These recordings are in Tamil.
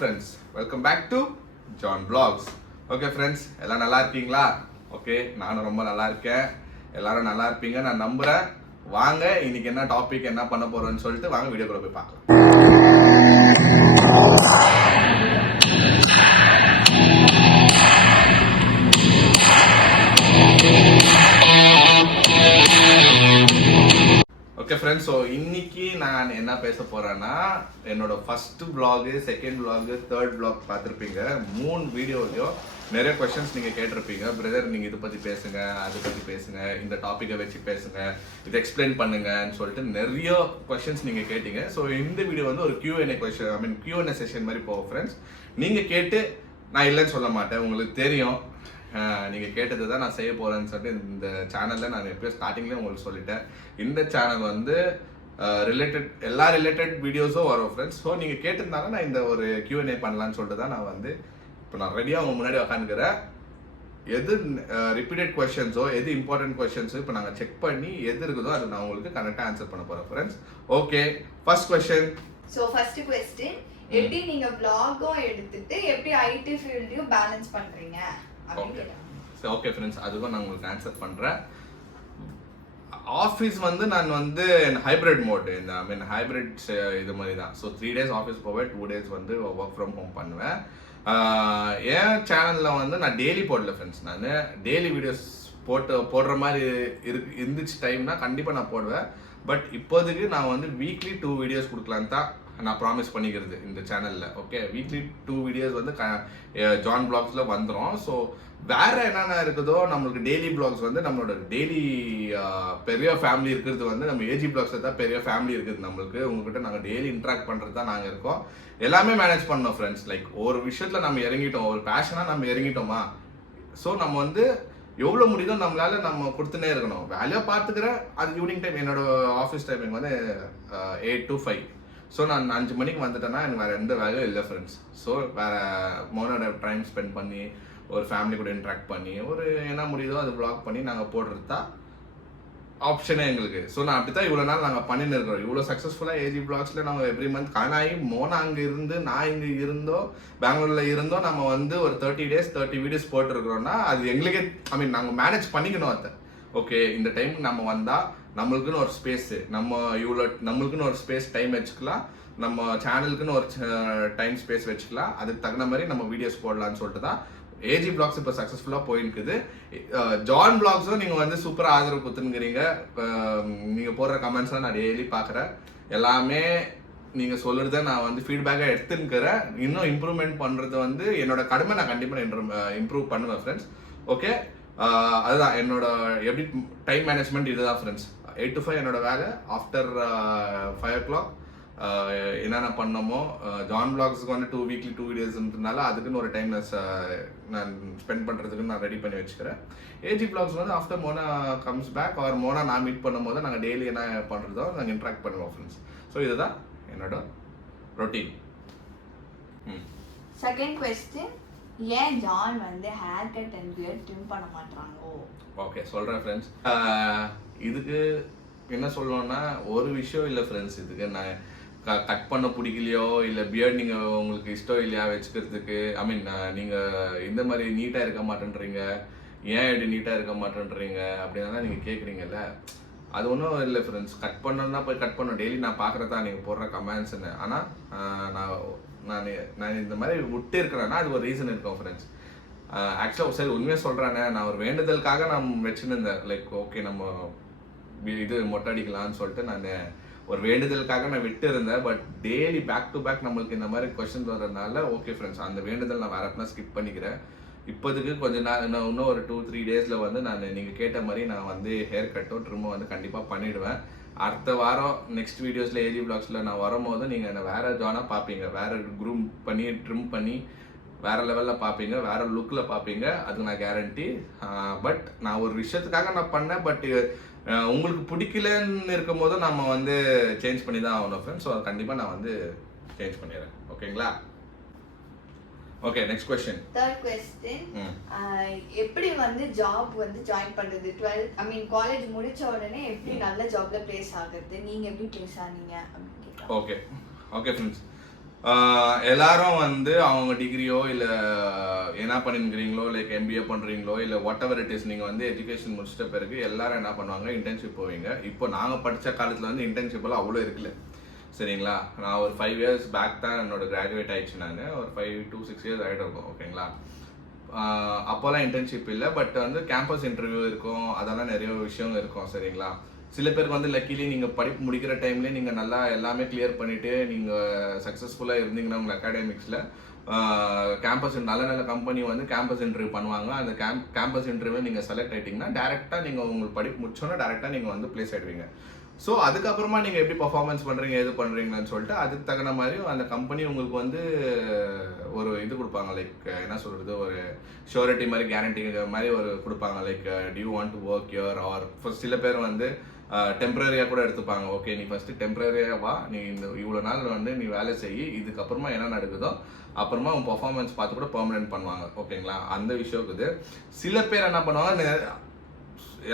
friends, welcome back to John Vlogs. Okay friends, எல்லாம் நல்லா இருக்கீங்களா? ஓகே, நானும் ரொம்ப நல்லா இருக்கேன். எல்லாரும் நல்லா இருப்பீங்க நான் நம்புறேன். வாங்க இன்னைக்கு என்ன டாபிக் என்ன பண்ண போறோம்னு சொல்லிட்டு வாங்க வீடியோக்குள்ள போய் பார்க்கலாம். ஓகே ஃப்ரெண்ட்ஸ், ஸோ இன்னைக்கு நான் என்ன பேச போறேன்னா என்னோட first vlog, second vlog, third vlog பார்த்துருப்பீங்க. 3 வீடியோலையும் நிறைய கொஸ்டின்ஸ் நீங்கள் கேட்டிருப்பீங்க. பிரதர் நீங்கள் இதை பற்றி பேசுங்க, அதை பற்றி பேசுங்க, இந்த டாப்பிக்கை வச்சு பேசுங்க, இதை எக்ஸ்பிளைன் பண்ணுங்கன்னு சொல்லிட்டு நிறைய கொஸ்டின்ஸ் நீங்கள் கேட்டீங்க. ஸோ இந்த வீடியோ வந்து ஒரு Q&A கொஸ்டின், Q&A செஷன் மாதிரி போகும் ஃப்ரெண்ட்ஸ். நீங்கள் கேட்டு நான் இல்லைன்னு சொல்ல மாட்டேன், உங்களுக்கு தெரியும் நீங்கள் கேட்டது தான் நான் செய்ய போகிறேன்னு சொல்லிட்டு இந்த சேனலில் நான் எப்போயும் ஸ்டார்டிங்லேயே உங்களுக்கு சொல்லிட்டேன். இந்த சேனல் வந்து எல்லா ரிலேட்டட் வீடியோஸும் வரும் ஃப்ரெண்ட்ஸ். ஸோ நீங்கள் கேட்டிருந்தாலும் நான் இந்த ஒரு Q&A பண்ணலான்னு சொல்லிட்டு தான் நான் வந்து இப்போ நான் ரெடியாக உங்க முன்னாடி உட்காந்துக்கிறேன். எது ரிப்பீட்டட் கொஸ்டின்ஸோ எது இம்பார்ட்டன்ட் கொஸ்டின்ஸோ இப்போ நாங்கள் செக் பண்ணி எது இருக்குதோ அதை நான் உங்களுக்கு கரெக்டாக ஆன்சர் பண்ண போகிறேன் friends. Okay, first question. So first question, எப்படி நீங்க vlog-ம் எடுத்துட்டு எப்படி ஐடி ஃபீல்டையும் பேலன்ஸ் பண்றீங்க? ஓகே ஃப்ரெண்ட்ஸ், அதுக்கும் நான் உங்களுக்கு ஆன்சர் பண்ணுறேன். ஆஃபீஸ் வந்து நான் வந்து ஹைப்ரிட் மோட், இந்த ஹைப்ரிட் இது மாதிரி தான். ஸோ 3 days ஆஃபீஸ் போவேன், 2 days வந்து ஒர்க் ஃப்ரம் ஹோம் பண்ணுவேன். என் சேனலில் வந்து நான் டெய்லி போடல ஃப்ரெண்ட்ஸ். நான் டெய்லி வீடியோஸ் போடுற மாதிரி இருந்துச்சு டைம்னா கண்டிப்பாக நான் போடுவேன். பட் இப்போதைக்கு நான் வந்து வீக்லி 2 வீடியோஸ் கொடுக்கலான்னு தான் நான் ப்ராமிஸ் பண்ணிக்கிறது இந்த சேனலில். ஓகே, வீக்லி 2 வீடியோஸ் வந்து ஜான் பிளாக்ஸில் வந்துடும். ஸோ வேறு என்னென்ன இருக்குதோ நம்மளுக்கு டெய்லி பிளாக்ஸ் வந்து நம்மளோட டெய்லி பெரிய ஃபேமிலி இருக்கிறது வந்து நம்ம ஏஜி பிளாக்ஸில் தான் பெரிய ஃபேமிலி இருக்குது நம்மளுக்கு. உங்ககிட்ட நாங்கள் டெய்லி இன்ட்ராக்ட் பண்ணுறது தான் நாங்கள் இருக்கோம். எல்லாமே மேனேஜ் பண்ணோம் ஃப்ரெண்ட்ஸ். லைக் ஒரு விஷயத்தில் நம்ம இறங்கிட்டோம், ஒரு பேஷனாக நம்ம இறங்கிட்டோமா, ஸோ நம்ம வந்து எவ்வளோ முடியுதோ நம்மளால நம்ம கொடுத்துனே இருக்கணும். வேலையாக பார்த்துக்கிறேன். அது ஈவினிங் டைம் என்னோட ஆஃபீஸ் டைமிங் வந்து 8 to 5. ஸோ நான் 5 மணிக்கு வந்துட்டேன்னா எனக்கு வேறு எந்த வேலையும் இல்லை ஃப்ரெண்ட்ஸ். ஸோ வேறு மோனோட டைம் ஸ்பெண்ட் பண்ணி ஒரு ஃபேமிலி கூட இன்ட்ராக்ட் பண்ணி ஒரு என்ன முடியுதோ அது vlog பண்ணி நாங்கள் போடுறது தான் ஆப்ஷனே எங்களுக்கு. ஸோ நான் அப்படி தான் இவ்வளோ நாள் நாங்கள் பண்ணின்னு இருக்கிறோம். இவ்வளோ சக்ஸஸ்ஃபுல்லாக ஏஜி பிளாக்ஸில் நம்ம எவ்ரி மந்த் காணாயி மோனா அங்கே இருந்து நான் இங்கே இருந்தோ பெங்களூரில் இருந்தோ நம்ம வந்து ஒரு 30 days 30 வீடியோஸ் போட்டுருக்குறோன்னா அது எங்களுக்கே நாங்கள் மேனேஜ் பண்ணிக்கணும் அதை. ஓகே, இந்த டைமுக்கு நம்ம வந்தால் நம்மளுக்குன்னு ஒரு ஸ்பேஸு, நம்மளுக்குன்னு ஒரு ஸ்பேஸ் டைம் வச்சுக்கலாம், நம்ம சேனலுக்குன்னு ஒரு டைம் ஸ்பேஸ் வச்சுக்கலாம், அதுக்கு தகுந்த மாதிரி நம்ம வீடியோஸ் போடலான்னு சொல்லிட்டு தான் ஏஜி பிளாக்ஸ் இப்போ சக்ஸஸ்ஃபுல்லாக போயிருக்குது. ஜான் பிளாக்ஸும் நீங்கள் வந்து சூப்பராக ஆதரவு கொடுத்துருக்கிறீங்க. நீங்கள் போடுற கமெண்ட்ஸ்லாம் நான் டெய்லி பார்க்குறேன். எல்லாமே நீங்கள் சொல்லுறத நான் வந்து ஃபீட்பேக்காக எடுத்துக்கிறேன். இன்னும் இம்ப்ரூவ்மெண்ட் பண்ணுறது வந்து என்னோட கடமை, நான் கண்டிப்பாக இம்ப்ரூவ் பண்ணுவேன் ஃப்ரெண்ட்ஸ். ஓகே, அதுதான் என்னோட எப்படி டைம் மேனேஜ்மெண்ட் இதுதான் ஃப்ரெண்ட்ஸ். 8 to 5 என்னோட வேலை. ஆஃப்டர் 5 o'clock என்னென்ன பண்ணமோ ஜான் பிளாக்ஸுக்கு வந்து வீக்லி 2 வீடியோஸ்ன்றதுனால அதுக்குன்னு ஒரு டைம் நான் ஸ்பெண்ட் பண்ணுறதுக்கு நான் ரெடி பண்ணி வச்சுக்கிறேன். ஏஜி பிளாக்ஸ் வந்து after Mona comes back or Mona நான் மீட் பண்ணும்போது நாங்கள் டெய்லி என்ன பண்ணுறதோ நாங்கள் இன்ட்ராக்ட் பண்ணுவோம் ஃப்ரெண்ட்ஸ். ஸோ இதுதான் என்னோட ரொட்டீன். செகண்ட் கொஸ்டின், ஏன் ஜான் வந்து hair cut and beard trim பண்ண மாட்டாங்களோ? ஓகே, சொல்கிறேன் ஃப்ரெண்ட்ஸ். இதுக்கு என்ன சொல்லணும்னா ஒரு விஷயம் இல்லை ஃப்ரெண்ட்ஸ். இதுக்கு நான் கட் பண்ண பிடிக்கலையோ இல்லை பியர்ட் நீங்கள் உங்களுக்கு இஷ்டம் இல்லையா வச்சுக்கிறதுக்கு, நீங்கள் இந்த மாதிரி நீட்டாக இருக்க மாட்டேன்றீங்க, ஏன் இப்படி நீட்டாக இருக்க மாட்டேன்றீங்க அப்படின்னா நீங்கள் கேட்குறீங்கல்ல, அது ஒன்றும் இல்லை ஃப்ரெண்ட்ஸ். கட் பண்ணணும்னா போய் கட் பண்ணணும். டெய்லி நான் பார்க்குறதா நீங்கள் போடுற கமெண்ட்ஸ்ன்னு. ஆனால் நான் இந்த மாதிரி விட்டு இருக்கிறேன்னா அது ஒரு ரீசன் இருக்கும் ஃப்ரெண்ட்ஸ். ஆக்சுவலாக சரி உண்மையாக சொல்கிறேன்னே, நான் ஒரு வேண்டுதலுக்காக நான் வச்சுன்னு இருந்தேன். லைக் ஓகே நம்ம இது மொட்டை அடிக்கலான்னு சொல்லிட்டு நான் ஒரு வேண்டுதலுக்காக நான் விட்டு இருந்தேன். But daily back to back நம்மளுக்கு இந்த மாதிரி கொஸ்டின்ஸ் வர்றதுனால ஓகே ஃப்ரெண்ட்ஸ், அந்த வேண்டுதல் நான் வேற எப்பனா ஸ்கிப் பண்ணிக்கிறேன். இப்போதுக்கு கொஞ்சம் நாள் இன்னும் ஒரு 2-3 daysல வந்து நான் நீங்கள் கேட்ட மாதிரி நான் வந்து ஹேர் கட்டும் ட்ரிம்மும் வந்து கண்டிப்பாக பண்ணிவிடுவேன். அடுத்த வாரம் நெக்ஸ்ட் வீடியோஸில் ஏஜி பிளாக்ஸில் நான் வரும்போது நீங்கள் என்னை வேறு ஜானாக பார்ப்பீங்க, வேறு க்ரூம் பண்ணி ட்ரிம் பண்ணி வேறு லெவலில் பார்ப்பீங்க, வேறு லுக்கில் பார்ப்பீங்க, அது நான் கேரண்டி. பட் நான் ஒரு விஷயத்துக்காக நான் பண்ணேன். பட் உங்களுக்கு பிடிக்கலன்னு இருக்கும் போது நம்ம வந்து சேஞ்ச் பண்ணி தான் ஆகணும் ஃப்ரெண்ட்ஸ். ஸோ அது கண்டிப்பாக நான் வந்து சேஞ்ச் பண்ணிடுறேன். ஓகேங்களா? Okay, next question. Third question, எப்படி வந்து ஜாப் வந்து ஜாயின் பண்றது? 12 காலேஜ் முடிச்ச உடனே எப்படி நல்ல ஜாப்ல பிளேஸ் ஆகுறது? நீங்க எப்படி பிளேஸ் ஆனீங்க? ஓகே ஃப்ரெண்ட்ஸ், எல்லாரும் வந்து அவங்க டிகிரியோ இல்லை என்ன பண்ணிருக்கிறீங்களோ லைக் எம்பிஏ பண்ணுறீங்களோ இல்லை வாட் எவர் இட் இஸ் நீங்கள் வந்து எஜுகேஷன் முடிச்சிட்ட பிறகு எல்லாரும் என்ன பண்ணுவாங்க, இன்டர்ன்ஷிப் போவீங்க. இப்போ நாங்கள் படித்த காலத்தில் வந்து இன்டர்ன்ஷிப்லாம் அவ்வளோ இருக்குல்ல, சரிங்களா. நான் ஒரு 5 years பேக் தான் என்னோட கிராஜுவேட் ஆயிடுச்சு. நான் ஒரு 5 to 6 years ஆகிட்டு இருக்கும், ஓகேங்களா. அப்போல்லாம் இன்டர்ன்ஷிப் இல்லை, பட் வந்து கேம்பஸ் இன்டர்வியூ இருக்கும், அதெல்லாம் நிறைய விஷயம் இருக்கும், சரிங்களா. சில பேருக்கு வந்து லக்கிலி நீங்கள் படிப்பு முடிக்கிற டைம்லேயே நீங்கள் நல்லா எல்லாமே கிளியர் பண்ணிவிட்டு நீங்கள் சக்ஸஸ்ஃபுல்லாக இருந்தீங்கன்னா உங்கள் அகாடமிக்ஸில் கேம்பஸ் நல்ல நல்ல கம்பெனி வந்து கேம்பஸ் இன்டர்வியூ பண்ணுவாங்க. அந்த கேம்பஸ் இன்டர்வியூ நீங்கள் செலக்ட் ஆகிட்டிங்கன்னா டேரெக்டாக நீங்கள் உங்களுக்கு படிப்பு முடிச்சோன்னா டேரெக்டாக நீங்கள் வந்து ப்ளேஸ் ஆகிடுவீங்க. ஸோ அதுக்கப்புறமா நீங்கள் எப்படி பர்ஃபார்மன்ஸ் பண்ணுறீங்க எது பண்ணுறீங்கன்னு சொல்லிட்டு அதுக்கு தகுந்த மாதிரி அந்த கம்பெனி உங்களுக்கு வந்து ஒரு இது கொடுப்பாங்க, லைக் என்ன சொல்கிறது, ஒரு ஷூரிட்டி மாதிரி கேரண்டி மாதிரி ஒரு கொடுப்பாங்க. Like do you want to work here or first சில பேர் வந்து டெம்பரரியாக கூட எடுத்துப்பாங்க. ஓகே, நீ ஃபஸ்ட்டு டெம்பரரியாக வா, நீ இந்த இவ்வளோ நாள் வந்து நீ வேலை செய்யி, இதுக்கப்புறமா என்ன நடக்குதோ அப்புறமா உன் பர்ஃபார்மன்ஸ் பார்த்து கூட பெர்மனன்ட் பண்ணுவாங்க, ஓகேங்களா. அந்த விஷயம் இருக்குது. சில பேர் என்ன பண்ணுவாங்க,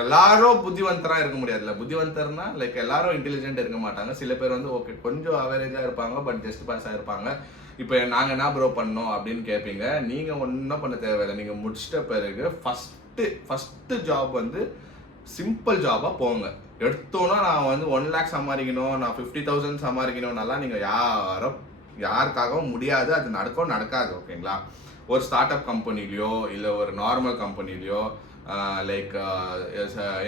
எல்லாரும் புத்திவந்தரா இருக்க முடியாதுல்ல. புத்திவந்தர்னா லைக் எல்லாரும் இன்டெலிஜென்ட் இருக்க மாட்டாங்க. சில பேர் வந்து ஓகே கொஞ்சம் அவரேஜாக இருப்பாங்க, பட் ஜஸ்ட் பாஸாக இருப்பாங்க. இப்போ நாங்கள் என்ன ப்ரோ பண்ணோம் அப்படின்னு கேட்பீங்க. நீங்கள் ஒன்றும் பண்ண தேவையில்லை. நீங்கள் முடிச்சிட்ட பிறகு ஃபஸ்ட்டு ஜாப் வந்து சிம்பிள் ஜாபாக போங்க. எடுத்தோன்னா நான் வந்து 1 lakh சம்பாதிக்கணும், நான் 50,000 சம்பாதிக்கணும்னாலாம் நீங்கள் யாருக்காகவும் முடியாது. அது நடக்காது, ஓகேங்களா. ஒரு ஸ்டார்ட் அப் கம்பெனிலையோ இல்லை ஒரு நார்மல் கம்பெனிலையோ லைக்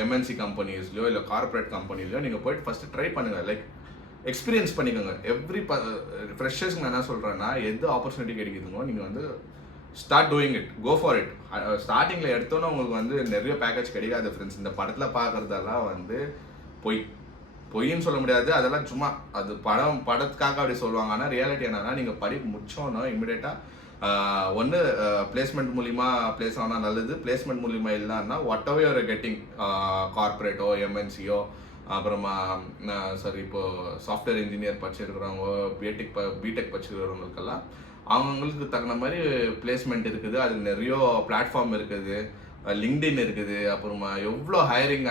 எம்என்சி கம்பெனிஸ்லையோ இல்லை கார்பரேட் கம்பெனிலையோ நீங்கள் போயிட்டு ஃபஸ்ட்டு ட்ரை பண்ணுங்கள். லைக் எக்ஸ்பீரியன்ஸ் பண்ணிக்கோங்க. ஃப்ரெஷர்ஸ்க்கு நான் என்ன சொல்கிறேன்னா, எது ஆப்பர்ச்சுனிட்டி கிடைக்குதுங்களோ நீங்கள் வந்து start doing it, go for it. ஸ்டார்டிங்கில் எடுத்தோன்னா உங்களுக்கு வந்து நிறைய பேக்கேஜ் கிடைக்காது ஃப்ரெண்ட்ஸ். இந்த படத்தில் பார்க்குறதெல்லாம் வந்து பொய்ன்னு சொல்ல முடியாது, அதெல்லாம் சும்மா அது படத்துக்காக அப்படி சொல்லுவாங்க. ஆனால் ரியாலிட்டி என்னன்னா, நீங்கள் படிப்பு முடிச்சோன்னா இமிடியேட்டாக ஒன்று பிளேஸ்மெண்ட் மூலிமா பிளேஸ் ஆனால் நல்லது. பிளேஸ்மெண்ட் மூலிமா இல்லைன்னா வாட் எவர் யூஆர் கெட்டிங், கார்பரேட்டோ எம்என்சியோ அப்புறமா சாரி இப்போது சாஃப்ட்வேர் இன்ஜினியர் படிச்சிருக்கிறவங்க, பிடெக் படிச்சிருக்கிறவங்களுக்கெல்லாம் அவங்களுக்கு தகுந்த மாதிரி பிளேஸ்மெண்ட் இருக்குது. அதுக்கு நிறைய பிளாட்ஃபார்ம் இருக்குது, லிங்க்டின் இருக்குது, அப்புறமா எவ்வளோ ஹையரிங்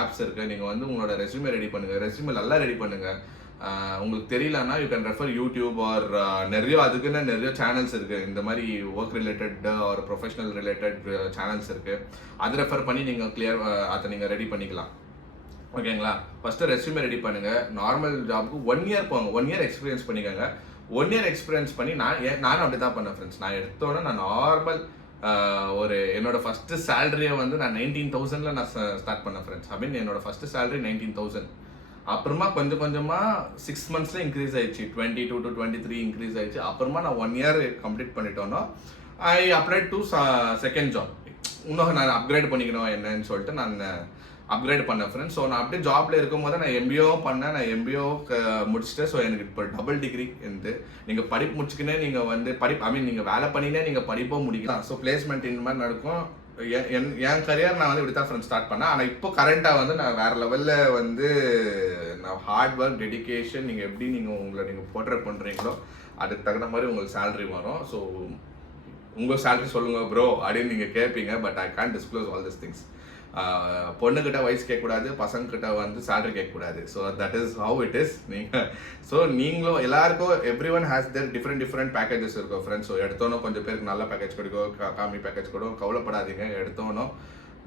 ஆப்ஸ் இருக்குது. நீங்கள் வந்து உங்களோட ரெஸ்யூமே ரெடி பண்ணுங்கள். ரெஸ்யூமே நல்லா ரெடி பண்ணுங்கள். உங்களுக்கு தெரியலன்னா you can refer YouTube or அதுக்குன்னு நிறைய சேனல்ஸ் இருக்குது. இந்த மாதிரி work related or professional related channels இருக்குது. அது ரெஃபர் பண்ணி நீங்கள் அதை நீங்கள் ரெடி பண்ணிக்கலாம், ஓகேங்களா. ஃபஸ்ட்டு ரெஸ்யூமே ரெடி பண்ணுங்கள். நார்மல் ஜாபுக்கு 1 year போங்க. 1 year எக்ஸ்பீரியன்ஸ் பண்ணிக்கோங்க. 1 year எக்ஸ்பீரியன்ஸ் பண்ணி நானும் அப்படி தான் பண்ணேன் ஃப்ரெண்ட்ஸ். நான் எடுத்தோன்னே நான் நார்மல் ஒரு என்னோட ஃபஸ்ட்டு சேலரியை வந்து நான் 19,000 நான் ஸ்டார்ட் பண்ணேன் ஃப்ரெண்ட்ஸ். அப்படின்னு என்னோட ஃபஸ்ட்டு சேலரி 19,000. அப்புறமா கொஞ்சம் கொஞ்சமாக 6 monthsல இன்க்ரீஸ் ஆயிடுச்சு, 22 to 23 இன்க்ரீஸ் ஆயிடுச்சு. அப்புறமா நான் 1 year கம்ப்ளீட் பண்ணிட்டோன்னா I applied to second job. இன்னும் நான் அப்கிரேட் பண்ணிக்கணும் என்னன்னு சொல்லிட்டு நான் அப்கிரேட் பண்ணேன் ஃப்ரெண்ட்ஸ். ஸோ நான் அப்படியே ஜாப்ல இருக்கும் போது நான் எம்பிஓவும் பண்ணேன். நான் எம்பிஓ முடிச்சுட்டேன். ஸோ எனக்கு இப்போ டபுள் டிகிரி இருந்து நீங்கள் படிப்பு முடிச்சுக்கினே நீங்கள் வந்து நீங்கள் வேலை பண்ணினே நீங்கள் படிப்போ முடிக்கலாம். ஸோ பிளேஸ்மெண்ட் இந்த மாதிரி நடக்கும். என் கரியர் நான் வந்து இப்படி தான் ஃப்ரெண்ட்ஸ் ஸ்டார்ட் பண்ணேன். ஆனால் இப்போ கரண்ட்டாக வந்து நான் வேறு லெவலில் வந்து நான் ஹார்ட் ஒர்க் டெடிக்கேஷன் நீங்கள் எப்படி உங்களை போர்ட்ரேட் பண்ணுறீங்களோ அதுக்கு தகுந்த மாதிரி உங்களுக்கு சேலரி வரும். ஸோ உங்கள் சேலரி சொல்லுங்கள் ப்ரோ அப்படின்னு நீங்கள் கேட்பீங்க. But I can't disclose all this things. பொண்ணுக்கிட்ட வயசு கேட்கக்கூடாது, பசங்கக்கிட்ட வந்து சேலரி கேட்கக்கூடாது. So that is how it is. நீங்களும் எல்லாருக்கும் every one has their different packages இருக்கும் ஃப்ரெண்ட்ஸ். ஸோ எடுத்தோன்னோ கொஞ்சம் பேருக்கு நல்ல பேக்கேஜ் கிடைக்கும், கம்மி பேக்கேஜ் கொடுக்கும். கவலைப்படாதீங்க. எடுத்தோன்னோ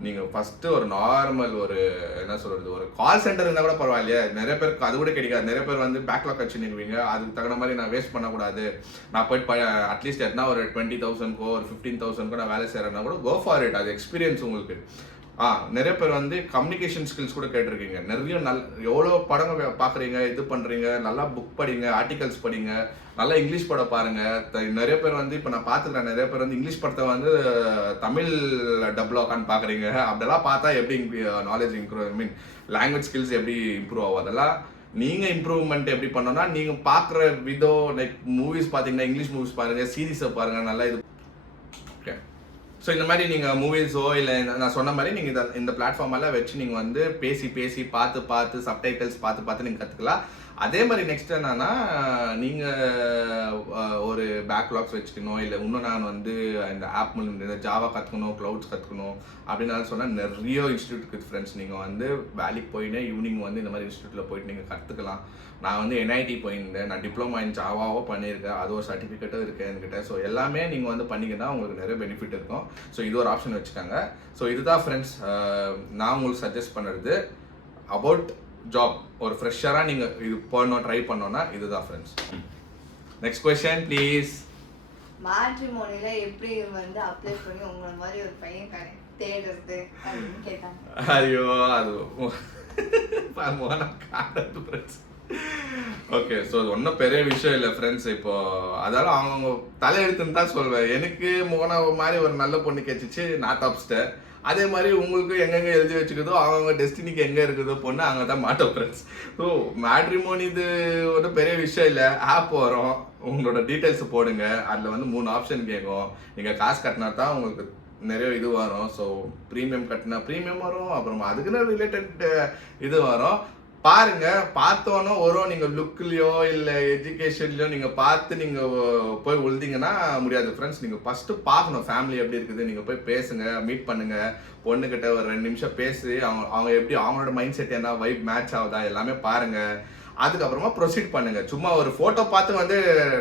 நீங்கள் ஃபஸ்ட்டு ஒரு நார்மல் ஒரு என்ன சொல்கிறது, ஒரு கால் சென்டர் இருந்தால் கூட பரவாயில்லையே. நிறைய பேருக்கு அது கூட கிடைக்காது. நிறைய பேர் வந்து பேக்லாக் வச்சு நிற்குவீங்க. அதுக்கு தகுந்த மாதிரி நான் வேஸ்ட் பண்ணக்கூடாது. நான் போய்ட்டு அட்லீஸ்ட் எதுனா ஒரு 20,000 ஒரு 15,000 நான் வேலை செய்கிறேன்னா கூட கோ ஃபார் இட். அது எக்ஸ்பீரியன்ஸ் உங்களுக்கு. நிறைய பேர் வந்து கம்யூனிகேஷன் ஸ்கில்ஸ் கூட கேட்டிருக்கீங்க. நிறைய எவ்வளோ படங்க பார்க்குறீங்க, இது பண்ணுறீங்க, நல்லா புக் படிங்க, ஆர்டிகல்ஸ் படிங்க, நல்லா இங்கிலீஷ் படம் பாருங்கள். நிறைய பேர் வந்து இப்போ நான் பார்த்துக்கிறேன், நிறைய பேர் வந்து இங்கிலீஷ் படத்தை வந்து தமிழ் டப்ல உட்காந்து பார்க்குறீங்க. அப்படிலாம் பார்த்தா எப்படி நாலேஜ் இம்ப்ரூவ், லாங்குவேஜ் ஸ்கில்ஸ் எப்படி இம்ப்ரூவ் ஆகும். அதெல்லாம் நீங்கள் இம்ப்ரூவ்மெண்ட் எப்படி பண்ணோன்னா நீங்கள் பார்க்குற விதம், லைக் மூவிஸ் பார்த்தீங்கன்னா இங்கிலீஷ் மூவிஸ் பாருங்கள், சீரீஸை பாருங்கள், நல்லா இது. ஓகே, ஸோ இந்த மாதிரி நீங்கள் மூவிஸோ இல்லை நான் சொன்ன மாதிரி நீங்கள் இந்த பிளாட்ஃபார்மெல்லாம் வச்சு நீங்கள் வந்து பேசி பார்த்து சப்டைட்டில்ஸ் பார்த்து நீங்கள் கற்றுக்கலாம். அதே மாதிரி நெக்ஸ்ட் என்னன்னா நீங்கள் ஒரு பேக்லாக்ஸ் வச்சுக்கணும், இல்லை இன்னும் நான் வந்து இந்த ஆப் மூலம் இந்த ஜாவா கற்றுக்கணும், க்ளவுட்ஸ் கற்றுக்கணும் அப்படின்னு சொன்னால் நிறைய இன்ஸ்டியூட் இருக்குது ஃப்ரெண்ட்ஸ். நீங்கள் வந்து வேலைக்கு போயின்னு ஈவினிங் வந்து இந்த மாதிரி இன்ஸ்டியூட்டில் போயிட்டு நீங்கள் கற்றுக்கலாம். நான் வந்து என்ஐடி போயிருந்தேன், நான் டிப்ளமா இன் ஜாவாவோ பண்ணியிருக்கேன், அது ஒரு சர்டிஃபிகேட்டும் இருக்குது என்கிட்ட. ஸோ எல்லாமே நீங்கள் வந்து பண்ணிங்கன்னா உங்களுக்கு நிறைய பெனிஃபிட் இருக்கும். ஸோ இது ஒரு ஆப்ஷன் வச்சுக்காங்க. ஸோ இதுதான் ஃப்ரெண்ட்ஸ் நான் உங்களுக்கு சஜஸ்ட் பண்ணுறது அபவுட் ஜாப். ஒரு ஃப்ரெஷராக நீங்கள் இது ட்ரை பண்ணோன்னா இதுதான் ஃப்ரெண்ட்ஸ். Next question please. மேட்ரிமோனில எப்படி வந்து அப்ளை பண்ணி உங்களை மாதிரி ஒரு பையன் தேடுறது அப்படின்னு கேட்டாங்க. ஐயோ அது ஓகே. ஸோ அது ஒன்றும் பெரிய விஷயம் இல்லை ஃப்ரெண்ட்ஸ். இப்போ அதால அவங்கவுங்க தலையெழுத்துன்னு தான் சொல்வேன். எனக்கு மோனா மாதிரி ஒரு நல்ல பொண்ணு கிடைச்சிச்சு, நான் தப்பிச்சிட்டேன். அதே மாதிரி உங்களுக்கு எங்கெங்கே எழுதி வச்சுக்குதோ அவங்கவுங்க டெஸ்டினிக்கு எங்கே இருக்குதோ பொண்ணு அங்கே தான் மாட்டோம் ஃப்ரெண்ட்ஸ். ஸோ மேட்ரிமோனி இது ஒன்றும் பெரிய விஷயம் இல்லை. ஆப் வரும், உங்களோட டீட்டெயில்ஸ் போடுங்க, அதில் வந்து 3 ஆப்ஷன் கேட்கும். நீங்கள் காசு கட்டினா தான் உங்களுக்கு நிறைய இது வரும். ஸோ ப்ரீமியம் கட்டினா ப்ரீமியம் வரும், அப்புறமா அதுக்குன்னு ரிலேட்டட் இது வரும். பாருங்க, பார்த்தோன்னே வரும். நீங்கள் லுக்லையோ இல்லை எஜுகேஷன்லையோ நீங்கள் பார்த்து நீங்கள் போய் உழுதிங்கன்னா முடியாது ஃப்ரெண்ட்ஸ். நீங்கள் ஃபஸ்ட்டு பார்க்கணும் ஃபேமிலி எப்படி இருக்குது. நீங்கள் போய் பேசுங்க, மீட் பண்ணுங்க, பொண்ணுக்கிட்ட ஒரு 2 நிமிஷம் பேசி அவங்க எப்படி அவங்களோட மைண்ட் செட் என்ன வைப் மேட்ச் ஆகுதா எல்லாமே பாருங்க. அதுக்கப்புறமா ப்ரொசீட் பண்ணுங்க. சும்மா ஒரு ஃபோட்டோ பார்த்து வந்து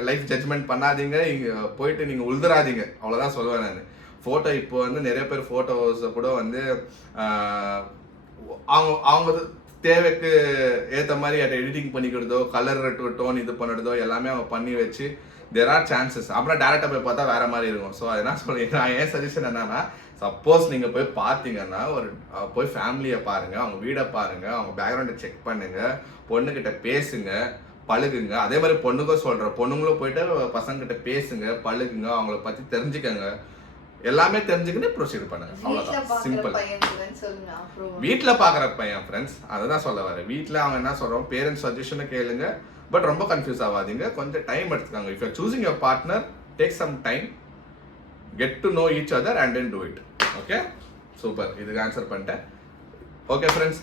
லைஃப் ஜட்ஜ்மெண்ட் பண்ணாதீங்க, இங்கே போயிட்டு நீங்கள் உழுதுறாதீங்க, அவ்வளோதான் சொல்லுவேன் நான். ஃபோட்டோ இப்போ வந்து நிறைய பேர் ஃபோட்டோஸை கூட வந்து அவங்க தேவைக்கு ஏற்ற மாதிரி அதை எடிட்டிங் பண்ணிக்கிறதோ, கலர் டோன் இது பண்ணுறதோ எல்லாமே அவங்க பண்ணி வச்சு தேர் ஆர் சான்சஸ். அப்புறம் டேரெக்டாக போய் பார்த்தா வேற மாதிரி இருக்கும். ஸோ அது என்ன சொல்றேன், நான் என் சஜஷன் என்னன்னா, சப்போஸ் நீங்கள் போய் பார்த்தீங்கன்னா ஒரு போய் ஃபேமிலியை பாருங்கள், அவங்க வீடை பாருங்கள், அவங்க பேக்ரவுண்டை செக் பண்ணுங்கள், பொண்ணுக்கிட்ட பேசுங்க, பழகுங்க. அதே மாதிரி பொண்ணுக்கும் சொல்கிறேன், பொண்ணுங்களும் போயிட்டு பசங்கிட்ட பேசுங்க, பழகுங்க, அவங்கள பற்றி தெரிஞ்சுக்கங்க, எல்லாமே தெரிஞ்சுக்கிட்டு ப்ரொசீட் பண்ணுங்க. அவ்வளோதான், சிம்பிள். வீட்டில் பார்க்குற பையன் ஃப்ரெண்ட்ஸ், அதை தான் சொல்ல வரேன். வீட்டில் அவங்க என்ன சொல்கிறோம், பேரண்ட்ஸ் சஜஷனை கேளுங்க, பட் ரொம்ப கன்ஃபியூஸ் ஆகாதீங்க, கொஞ்சம் டைம் எடுத்துக்காங்க. If you choosing your partner, take some time, get to know each other and then do it. Okay, super. இதுக்கு ஆன்சர் பண்ணிட்டேன். ஓகே ஃப்ரெண்ட்ஸ்,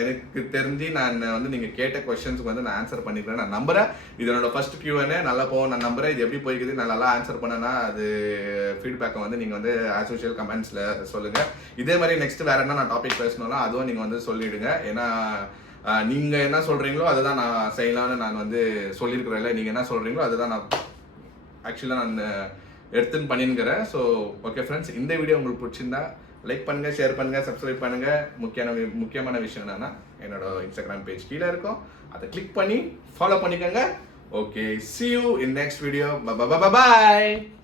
எனக்கு தெரிஞ்சு நான் வந்து நீங்கள் கேட்ட கொஸ்டின்ஸ்க்கு வந்து நான் ஆன்சர் பண்ணிக்கிறேன். நான் நம்புறேன் இது என்னோட ஃபர்ஸ்ட் Q&A நல்லா போகும். நான் நம்புறேன் இது எப்படி போய்க்குது, நான் நல்லா ஆன்சர் பண்ணேன்னா அது ஃபீட்பேக்கை வந்து நீங்கள் வந்து ஆஸ் யூஷுவல் கமெண்ட்ஸில் சொல்லுங்கள். இதே மாதிரி நெக்ஸ்ட் வேறு என்ன நான் டாபிக் பேசணும்னா அதுவும் நீங்கள் வந்து சொல்லிவிடுங்க. ஏன்னா நீங்கள் என்ன சொல்கிறீங்களோ அதுதான் நான் செய்யலாம்னு நான் வந்து சொல்லியிருக்கிறேன்ல. நீங்கள் என்ன சொல்கிறீங்களோ அதுதான் நான் ஆக்சுவலாக நான் எடுத்துன்னு பண்ணிருக்கிறேன். ஸோ ஓகே ஃப்ரெண்ட்ஸ், இந்த வீடியோ உங்களுக்கு பிடிச்சிருந்தா லைக் பண்ணுங்க, ஷேர் பண்ணுங்க, சப்ஸ்கிரைப் பண்ணுங்க. முக்கியமான விஷயம் என்னன்னா என்னோட இன்ஸ்டாகிராம் பேஜ் கீழே இருக்கும், அதை கிளிக் பண்ணி ஃபாலோ பண்ணிக்கோங்க. Okay, see you in next video. Bye bye bye bye.